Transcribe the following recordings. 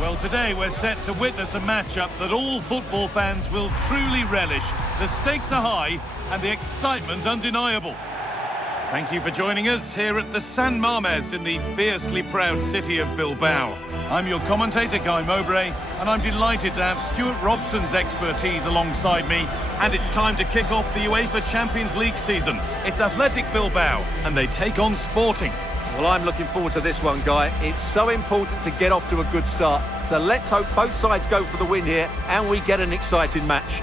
Well, today we're set to witness a matchup that all football fans will truly relish. The stakes are high and the excitement undeniable. Thank you for joining us here at the San Mamés in the fiercely proud city of Bilbao. I'm your commentator, Guy Mowbray, and I'm delighted to have Stuart Robson's expertise alongside me. And it's time to kick off the UEFA Champions League season. It's Athletic Bilbao, and they take on Sporting. Well, I'm looking forward to this one, Guy. It's so important to get off to a good start. So let's hope both sides go for the win here and we get an exciting match.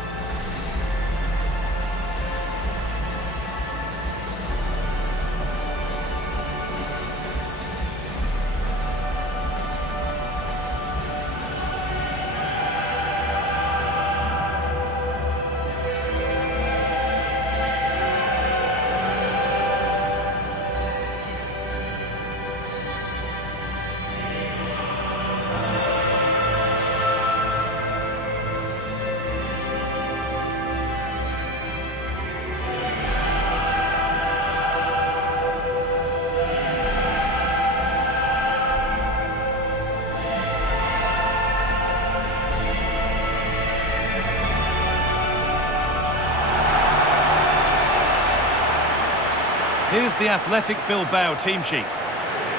Here's the Athletic Bilbao team sheet.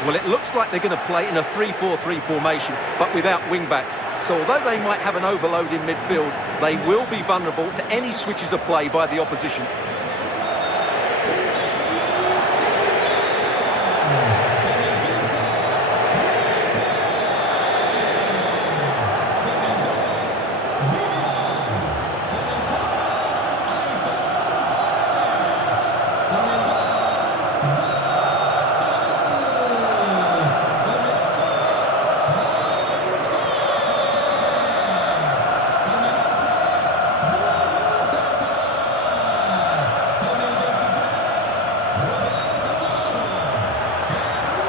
Well, it looks like they're going to play in a 3-4-3 formation, but without wing-backs. So although they might have an overload in midfield, they will be vulnerable to any switches of play by the opposition.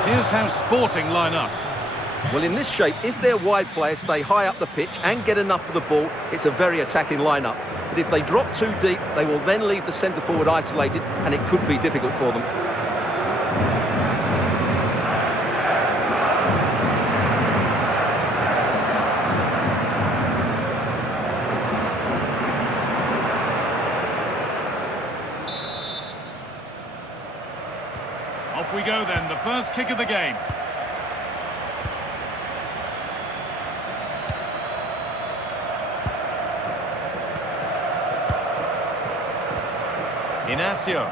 Here's how Sporting line up. Well, in this shape, if their wide players stay high up the pitch and get enough of the ball, it's a very attacking lineup. But if they drop too deep, they will then leave the centre forward isolated, and it could be difficult for them. Off we go then, the first kick of the game. Inacio.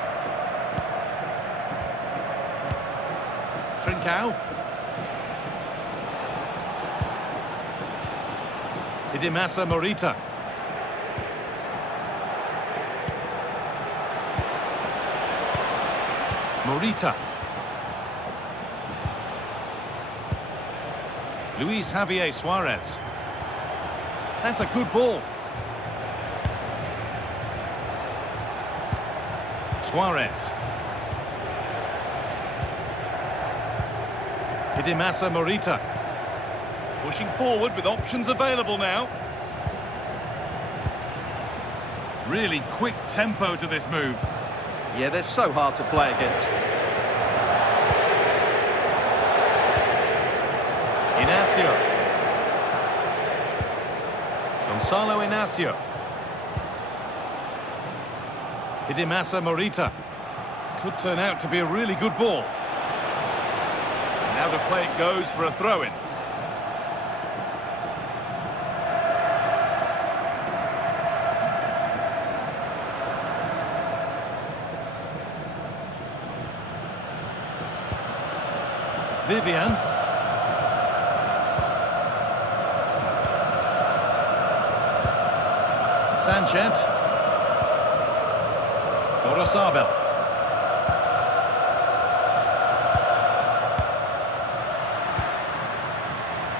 Trincao. Hidimasa Morita. Morita. Luis Javier Suarez. That's a good ball. Suarez. Hidimasa Morita. Pushing forward with options available now. Really quick tempo to this move. Yeah, they're so hard to play against. Inacio. Gonzalo Inacio. Hidimasa Morita. Could turn out to be a really good ball. Now to play it goes for a throw-in. Vivian. Sanchez. Gorosabel.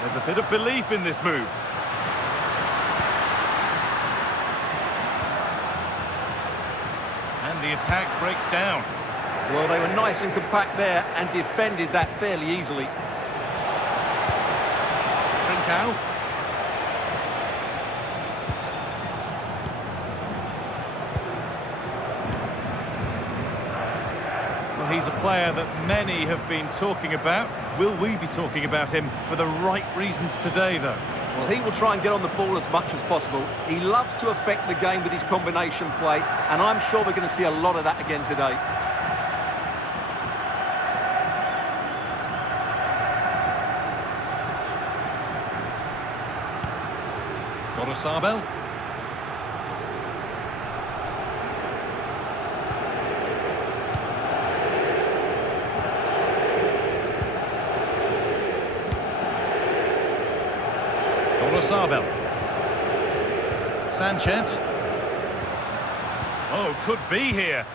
There's a bit of belief in this move. And the attack breaks down. Well, they were nice and compact there and defended that fairly easily. Trincao. Well, he's a player that many have been talking about. Will we be talking about him for the right reasons today, though? Well, he will try and get on the ball as much as possible. He loves to affect the game with his combination play, and I'm sure we're going to see a lot of that again today. Sabel. Sabel. Sanchez. Oh, could be here.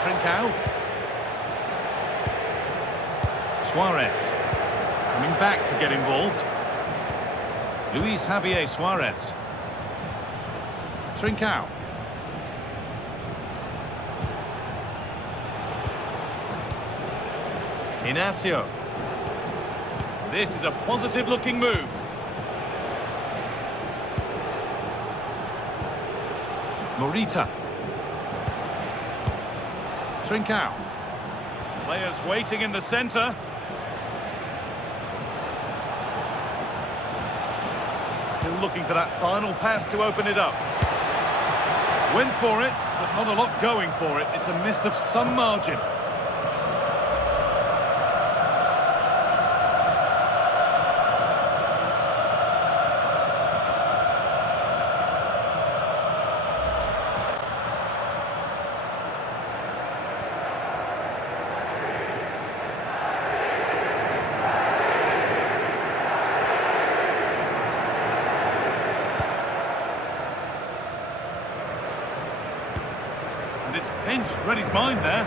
Trincao. Suarez. Coming back to get involved. Luis Javier Suarez. Trincao. Inacio. This is a positive-looking move. Morita. Trincao. Players waiting in the centre. Still looking for that final pass to open it up. Went for it, but not a lot going for it. It's a miss of some margin. It's pinched, read his mind there.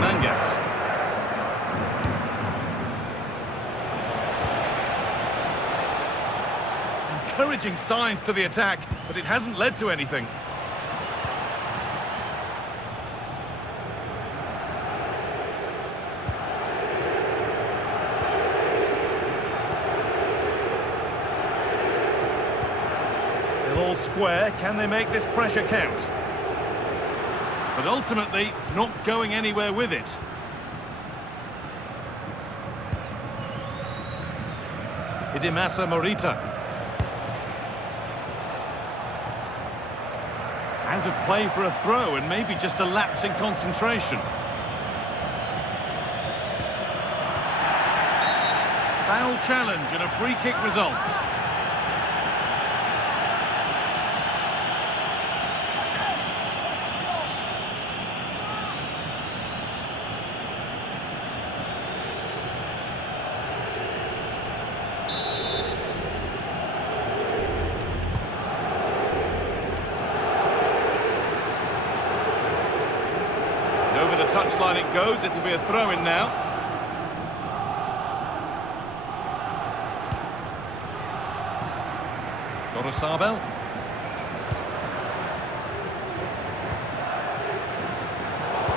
Mangas. Encouraging signs to the attack, but it hasn't led to anything. All square, can they make this pressure count? But ultimately, not going anywhere with it. Hidimasa Morita. Out of play for a throw and maybe just a lapse in concentration. Foul challenge and a free kick results. Over the touchline it goes, it'll be a throw-in now. Sabel.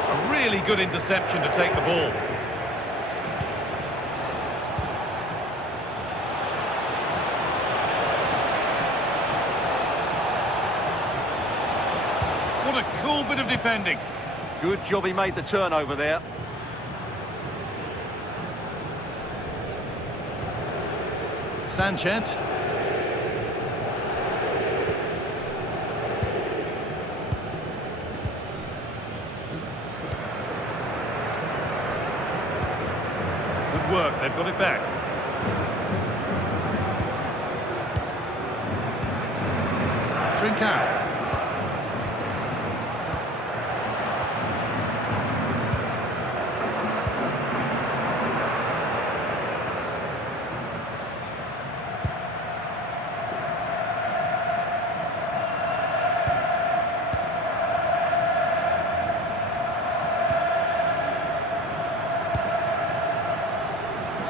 A really good interception to take the ball. What a cool bit of defending. Good job he made the turnover there. Sanchez. Good work, they've got it back. Trincao.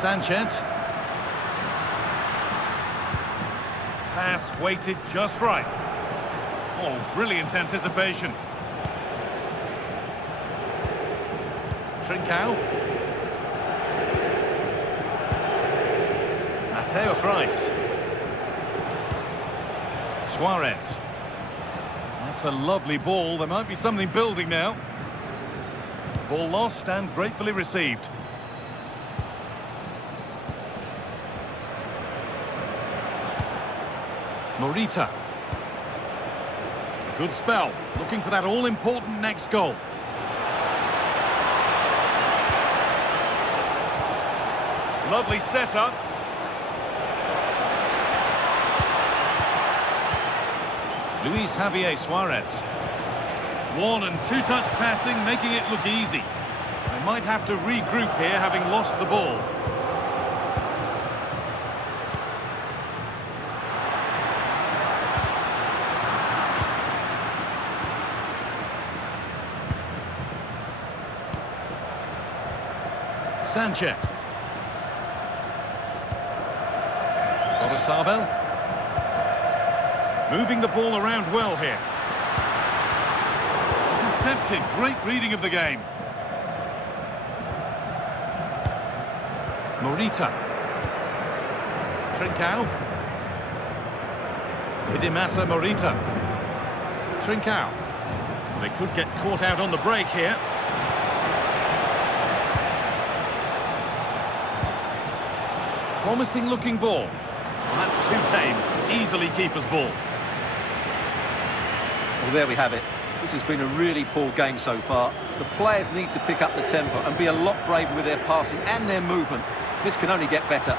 Sanchez. Pass weighted just right. Oh, brilliant anticipation. Trincao. Mateus Reis. Suarez. That's a lovely ball. There might be something building now. Ball lost and gratefully received. Morita. Good spell. Looking for that all-important next goal. Lovely setup. Luis Javier Suarez. One and two-touch passing, making it look easy. They might have to regroup here, having lost the ball. Sanchez. Sabel. Moving the ball around well here. Intercepted. Great reading of the game. Morita. Trincao. Idimasa Morita. Trincao. They could get caught out on the break here. Promising looking ball. Well, that's too tame. Easily keeper's ball. Well, there we have it. This has been a really poor game so far. The players need to pick up the tempo and be a lot braver with their passing and their movement. This can only get better.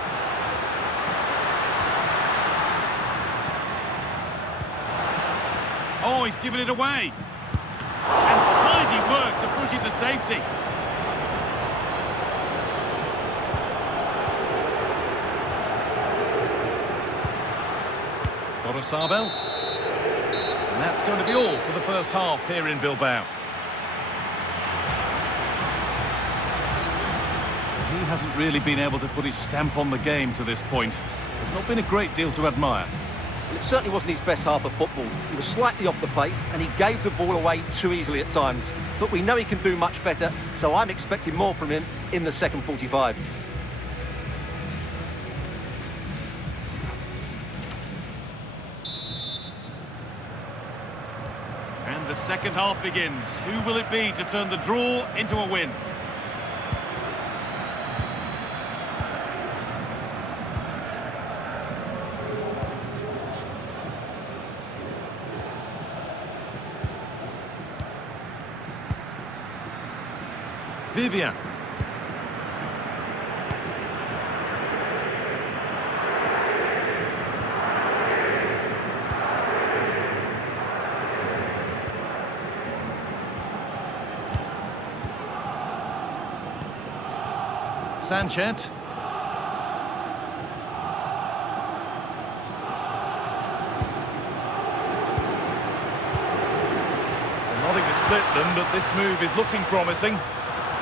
Oh, he's given it away. And tidy work to push it to safety. Sabel. And that's going to be all for the first half here in Bilbao. He hasn't really been able to put his stamp on the game to this point. There's not been a great deal to admire. Well, it certainly wasn't his best half of football. He was slightly off the pace and he gave the ball away too easily at times. But we know he can do much better, so I'm expecting more from him in the second 45. The second half begins. Who will it be to turn the draw into a win? Vivian. Sanchez. Nothing to split them, but this move is looking promising.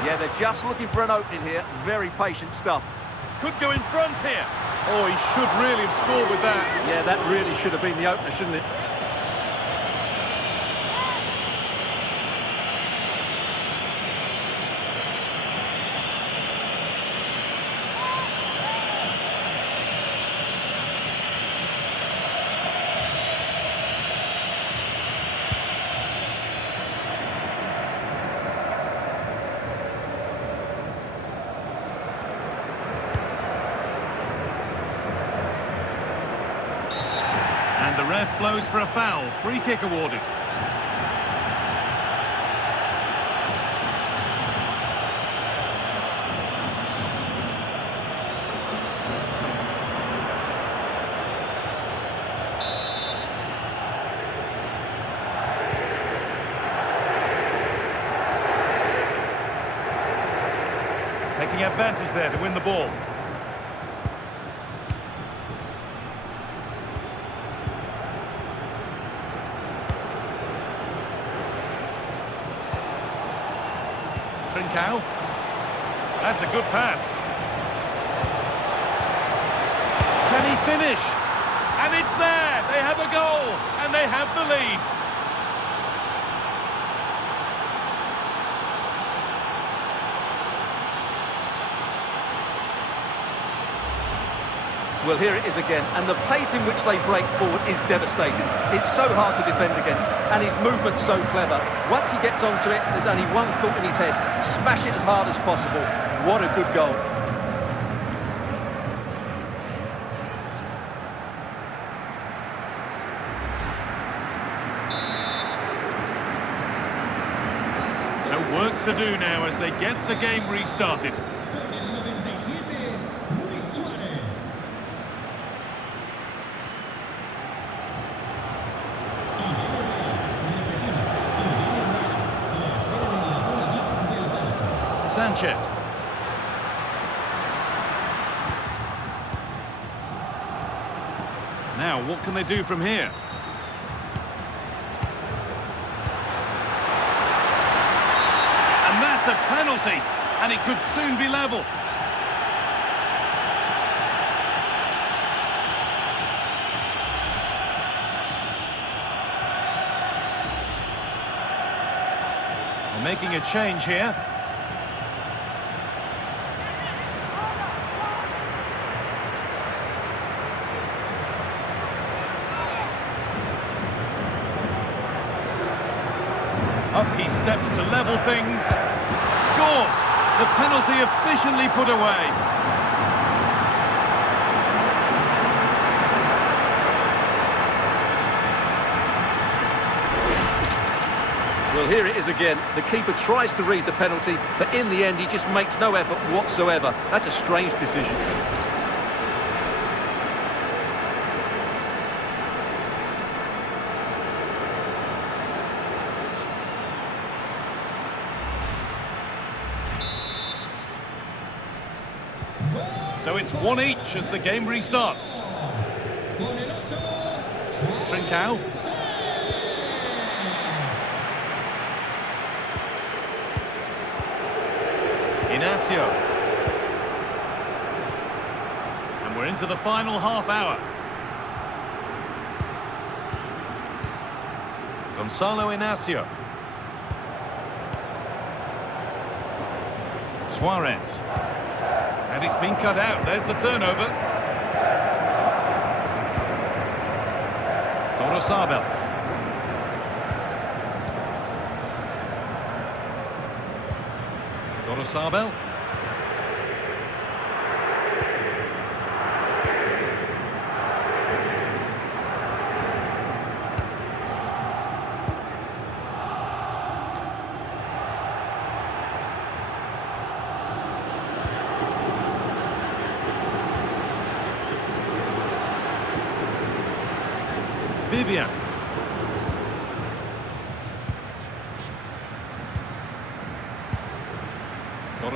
Yeah, they're just looking for an opening here. Very patient stuff. Could go in front here. Oh, he should really have scored with that. Yeah, that really should have been the opener, shouldn't it? And the ref blows for a foul. Free kick awarded. Taking advantage there to win the ball. Trincao. That's a good pass. Can he finish? And it's there! They have a goal! And they have the lead! Well, here it is again, and the pace in which they break forward is devastating. It's so hard to defend against, and his movement's so clever. Once he gets onto it, there's only one thought in his head: smash it as hard as possible. What a good goal. So work to do now as they get the game restarted. Sanchez. Now, what can they do from here? And that's a penalty, and it could soon be level. They're making a change here. Up he steps to level things. Scores! The penalty efficiently put away. Well, here it is again. The keeper tries to read the penalty, but in the end he just makes no effort whatsoever. That's a strange decision. So it's 1 each as the game restarts. Trincao. Inacio. And we're into the final half hour. Gonzalo Inacio. Suarez. And it's been cut out. There's the turnover. Sabel. Sabel. Vivian.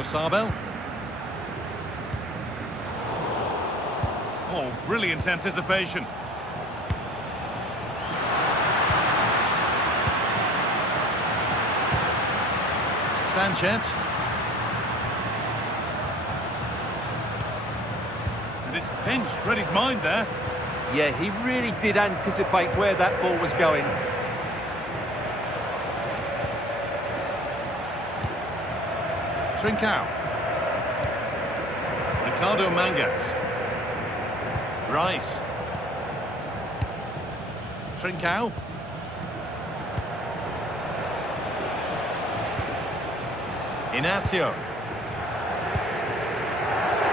Sabel. Oh, brilliant anticipation. Sanchez. And it's pinched, read his mind there. Yeah, he really did anticipate where that ball was going. Trincao. Ricardo Mangas. Rice. Trincao. Inacio.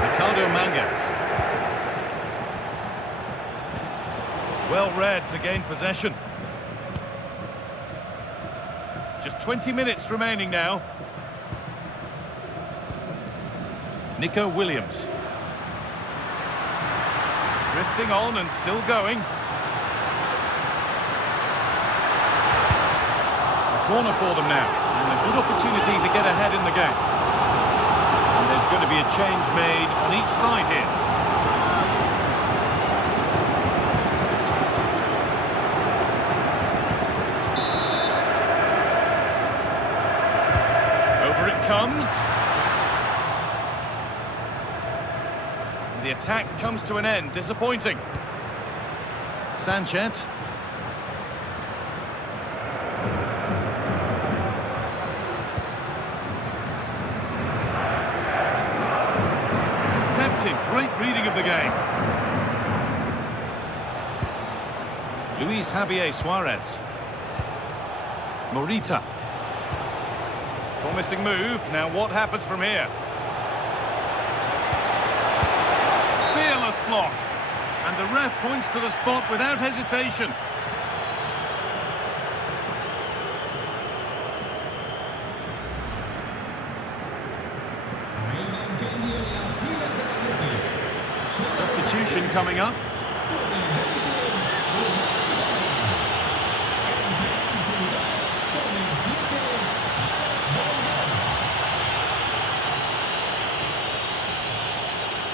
Ricardo Mangas. Well read to gain possession. Just 20 minutes remaining now. Nico Williams. Drifting on and still going. A corner for them now. And a good opportunity to get ahead in the game. And there's going to be a change made on each side here. Over it comes. The attack comes to an end, disappointing. Sanchez. Intercepted, great reading of the game. Luis Javier Suarez. Morita. Promising move. Now what happens from here? Fearless block. And the ref points to the spot without hesitation. Substitution coming up.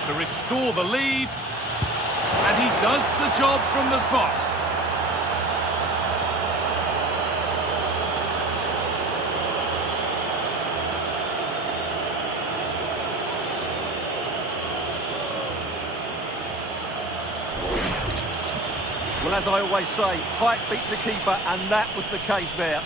To restore the lead, and he does the job from the spot. Well, as I always say, height beats a keeper, and that was the case there.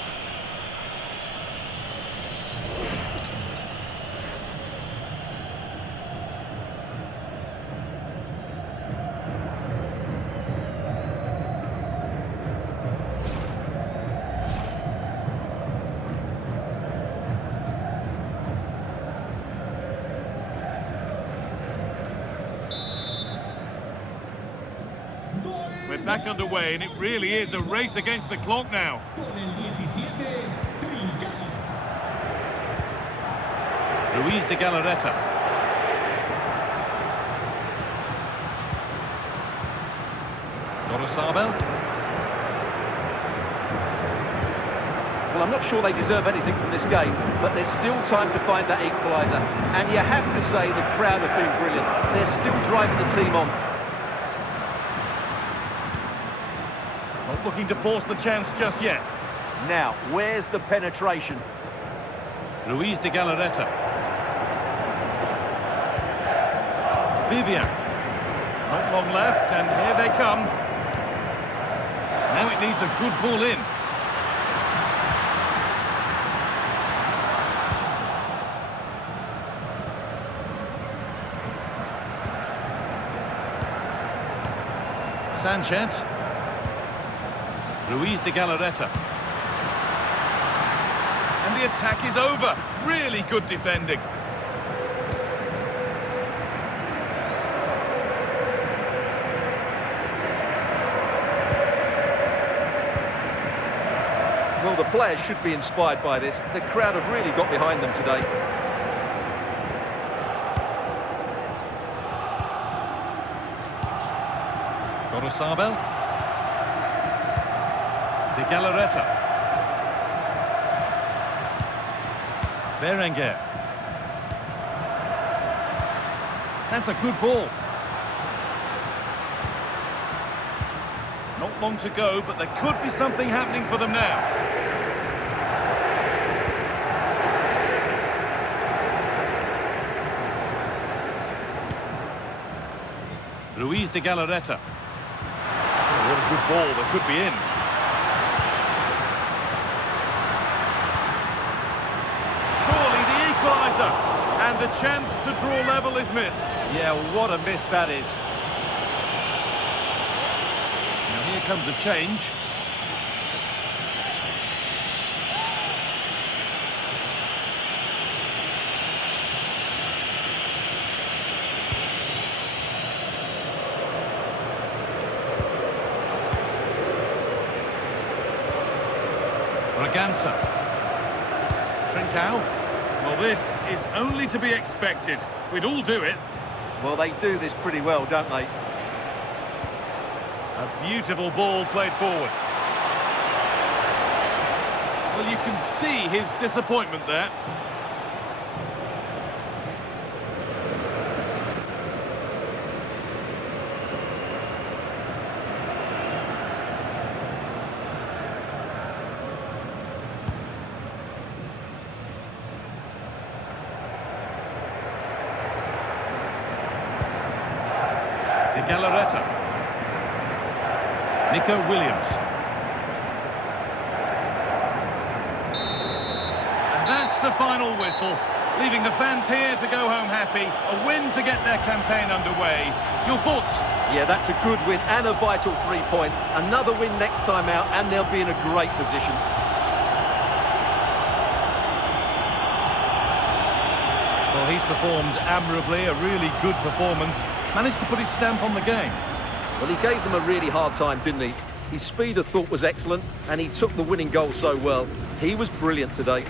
We're back underway, and it really is a race against the clock now. Luis de Galarreta. Gorosabel. Well, I'm not sure they deserve anything from this game, but there's still time to find that equaliser. And you have to say the crowd have been brilliant. They're still driving the team on. Not looking to force the chance just yet. Now, where's the penetration? Luis de Galarreta. Vivian. Not long left, and here they come. Now it needs a good ball in. Sanchez. Luis de Galarreta. And the attack is over. Really good defending. Well, the players should be inspired by this. The crowd have really got behind them today. Gorosabel. De Galarreta. Berenguer. That's a good ball. Not long to go, but there could be something happening for them now. Luis de Galarreta. Oh, what a good ball, that could be in. Surely the equaliser, and the chance to draw level is missed. Yeah, what a miss that is. Now here comes a change. Bragança. Trincao. Well, this is only to be expected. We'd all do it. Well, they do this pretty well, don't they? A beautiful ball played forward. Well, you can see his disappointment there. De Galarreta. Nico Williams. And that's the final whistle. leaving the fans here to go home happy. A win to get their campaign underway. Your thoughts? Yeah, that's a good win and a vital 3 points. Another win next time out and they'll be in a great position. Well, he's performed admirably, a really good performance. Managed to put his stamp on the game. Well, he gave them a really hard time, didn't he? His speed of thought was excellent and he took the winning goal so well. He was brilliant today.